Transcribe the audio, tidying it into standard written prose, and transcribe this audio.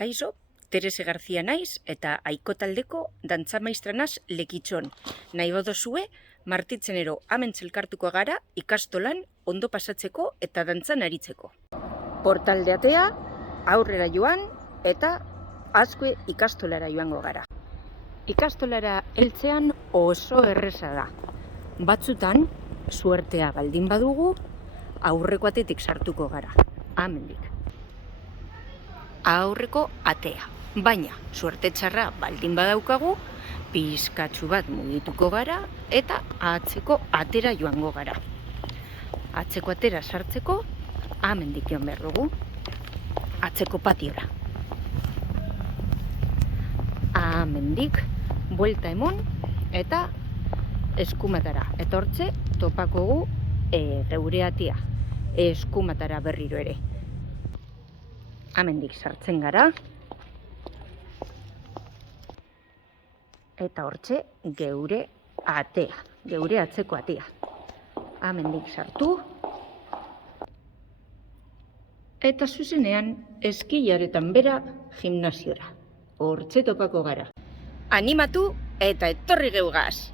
Kaixo, Terese García naiz eta aiko taldeko dantzamaistranaz lekitxon. Nahi badozue, martitzenero hemen elkartuko gara ikastolan ondo pasatzeko eta dantzan aritzeko. Portalde atea, aurrera joan eta azkue ikastolara joango gara. Ikastolara heltzean oso erreza da. Batzutan, suertea baldin badugu, aurreko atetik sartuko gara. Hemendik. Aurreko atea. Baina, suerte txarra baldin badaukagu, pizkatxu bat mugituko gara eta atzeko atera joango gara. Atzeko atera sartzeko, hemendik joan behar dugu, atzeko patiora. Hemendik, buelta emon eta eskumatara. Eta hortze, topakogu geure atea, eskumatara berriro ere. Hemendik sartzen gara. Eta hortze, geure atea, geure atzeko atea. Hemendik sartu. Eta zuzenean, eskilaretan bera gimnasiora. Hortze topako gara. Animatu eta etorri geugaz!